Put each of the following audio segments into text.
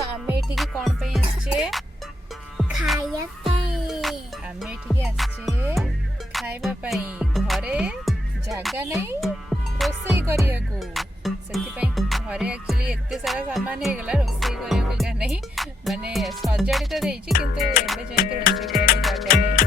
तो आमे एठिकी कोन पे आछे खाया पाए आमे एठिकी आछे खाइबा पई घरे जागा नहीं रोसई करिया को सेति पई घरे एक्चुअली एते सारा सामान हे गला रोसई करिया को जा नहीं माने सजाड़ी तो देछि किंतु एबे जाय के रोसई करिया जागा नहीं।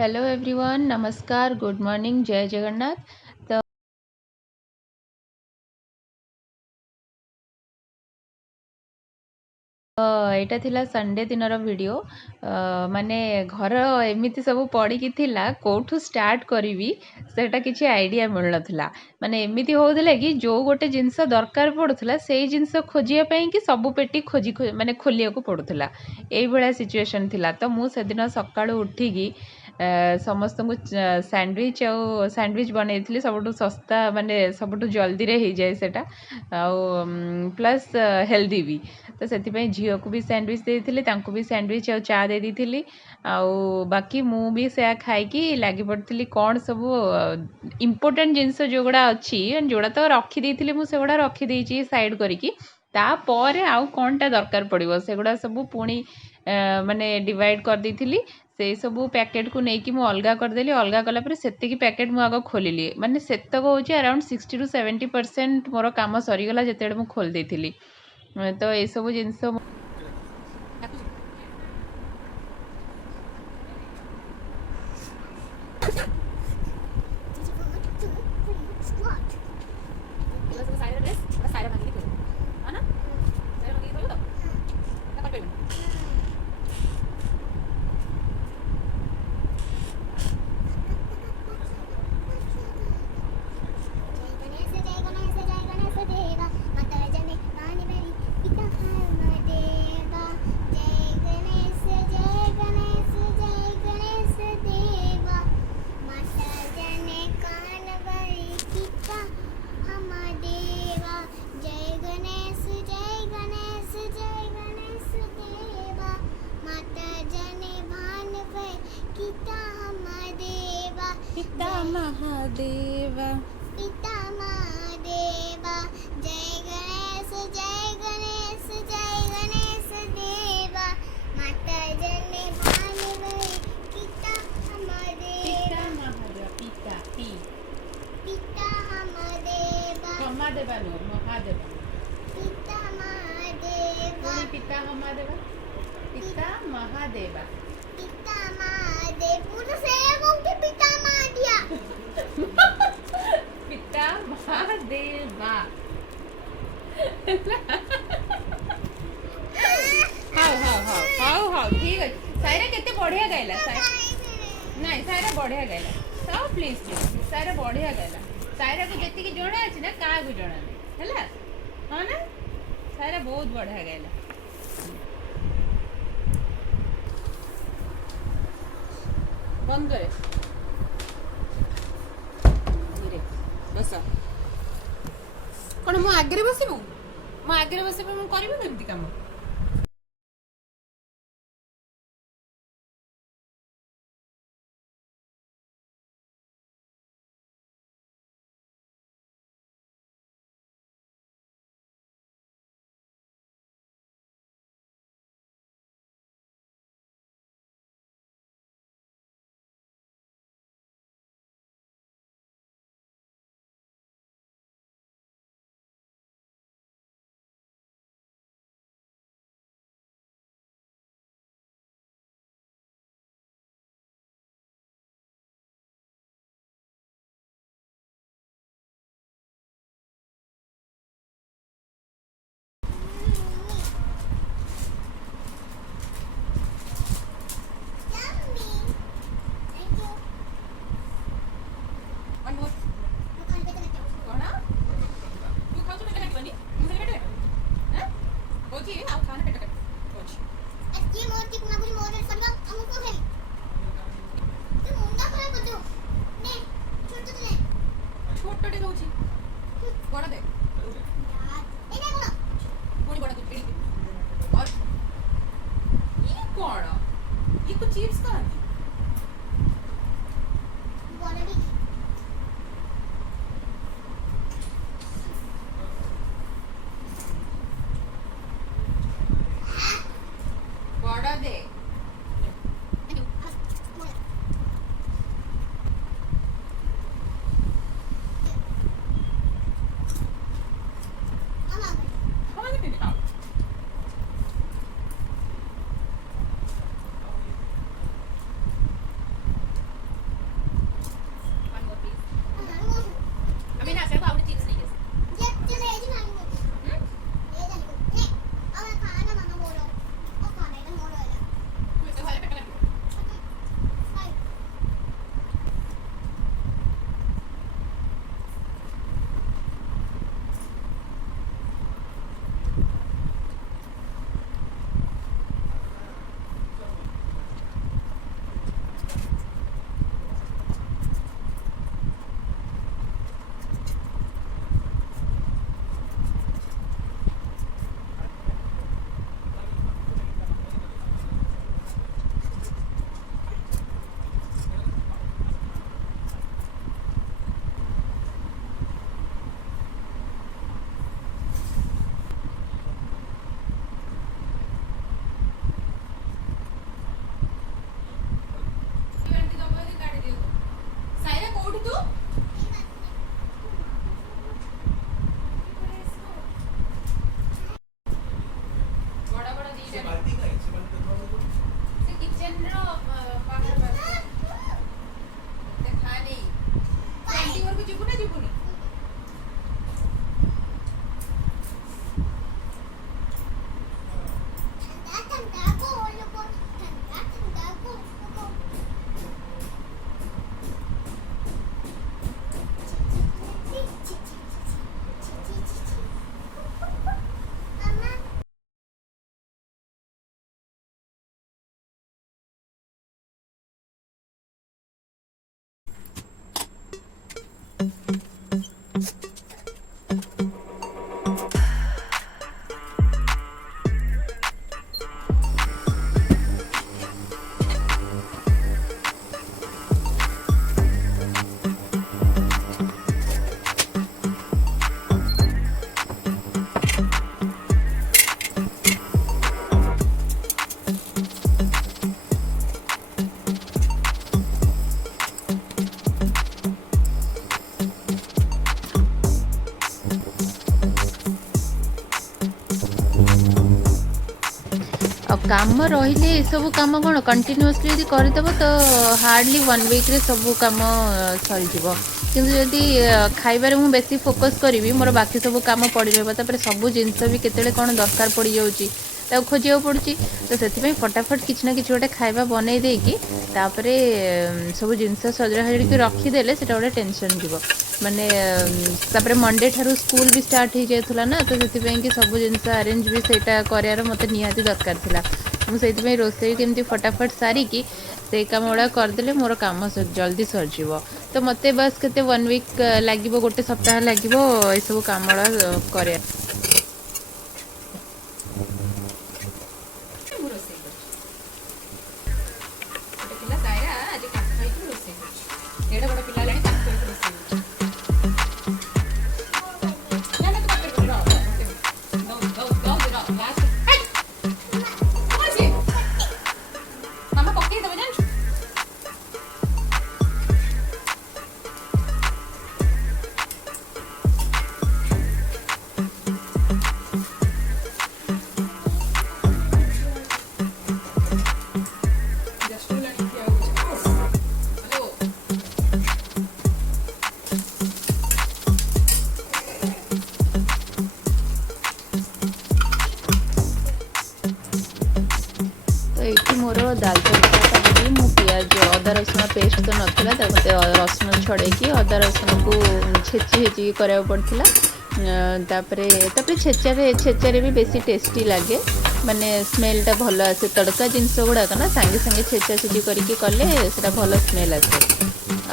हेलो एवरीवन, नमस्कार, गुड मॉर्निंग, जय जगन्नाथ। तो एटा थिला संडे दिनर वीडियो माने घर एमिति सब पड़ी थिला कोठू स्टार्ट करी सेटा किसी आइडिया मिल नथिला माने एमिति होउथिला कि जो गोटे जिंस दरकार पड़ुथिला सेही जिंस खोजिया पई कि सब पेटी खोजी माने खोलिया को पड़ुथिला एई भळा सिचुएशन थिला। तो मु सेदिन सकाळू उठी की समस्त को सैंडविच बनई सब सस्ता माने सब जल्दी रे हो जाए सेटा प्लस हेल्दी भी। तो से झील को भी सैंडविच देती भी सैंडविच आ चा दे दी बाकी मु भी से खाई लगी पड़ी कौन सब इम्पोर्टेंट जिनस जोगुड़ा अच्छी जोड़ा तो रखीदी मुझे रखीदी साइड करी तापर आउ कौनटा दरकार पड़ो से गुड़ा सब पुणी माने डिवाइड कर दी से सब पैकेट को लेकिन मुझे अलग करदेली अलग कलापर से पैकेट मुझे आग खोलिली माने सेतक हूँ अराउंड 60 to 70% मोर काम सरीगला जिते मुझे खोल देती। तो ये सब जिनस पिता महादेवा पिता महादेवा जय गणेश देवा माता जने भान गई पिता पिता महादेवा पिता पी पिता महादेवा महादेवा नो महादेवा पिता महादेवा पिता महादेवा पिता महादेवा पिता महादेव पूरा सेम हो के पिता महादिया पिता महादेवा हाउ ठीक है सायरा केते बढ़िया गाइला नहीं सायरा बढ़िया गाइला तो प्लीज सायरा बढ़िया गाइला सायरा को जेति की जणा अछि ना का को जणा नहीं हैला हां ना सायरा बहुत बढ़िया गाइला। बंद करे धीरे बस कौन मु आगे बसबू मु आगे बसबू मु करबी केमती काम। काम रहिले सब काम कौन कंटिन्यूअसली यदि करदेव तो हार्डली 1 वीक रे सब काम सरीज किंतु जदि खाइबार मु बेसी फोकस करी मोर बाकी सब काम पड़ रहा सब जिनस भी केते कौन दरकार पड़ जाऊँगी खोजा पड़ी तो से फटाफट किसी ना कि गोटे खाଇବା बनई देकी तापरे सब जिनस सजड़ा सजड़ी रखीदे से गोटे टेंशन जीव माने तापरे मंडे ठारू स्कूल भी स्टार्ट हो जाता ना तो से सब जिनस अरेंज भी सेटा करार मत निहाती दरकार थिला मुझे रोसे केमती फटाफट सारिकी से काम गुड़ा करदे मोर काम जल्दी सरजीव तो मत बस के 1 वीक लगे गोटे सप्ताह लगे ये सब काम गुड़ा कर मोर दाल तड़का मु पियाज अदा रसुण पेस्ट तो नाला रसुण छड़े अदा रसुण को छेची करा पड़ता छेचारे भी बेसी टेस्टी लगे माने स्मेलटा भल आसे तड़का जिनस गुड़ाक ना सांगे सांगे छेचा छेची करके कले से भल स्मेल आसे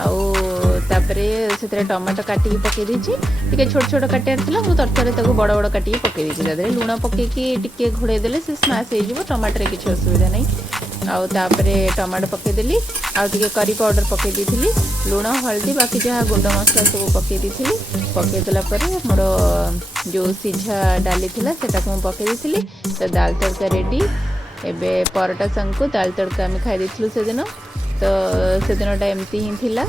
आउे से टमाटो काटिकी पकई टे छोट छोट काटार मुझे तरतर बड़ बड़ काटिकी पकई देती लुण पकईकी घोड़े देले से स्माश हो टमाटर किसी असुविधा नहीं आउे टमाटो पकईदेली आउे करी पाउडर पकई दी लुण हल्दी बाकी जहाँ गुंड मसला सब पकई दी पकईदेला मोर जो सीझा डाली थी से पकई दी तो दाल तड़का रेडी एबे परोटा संग को दाल तड़का आम खाई से दिन तो से दिनटा एमती ही थिला।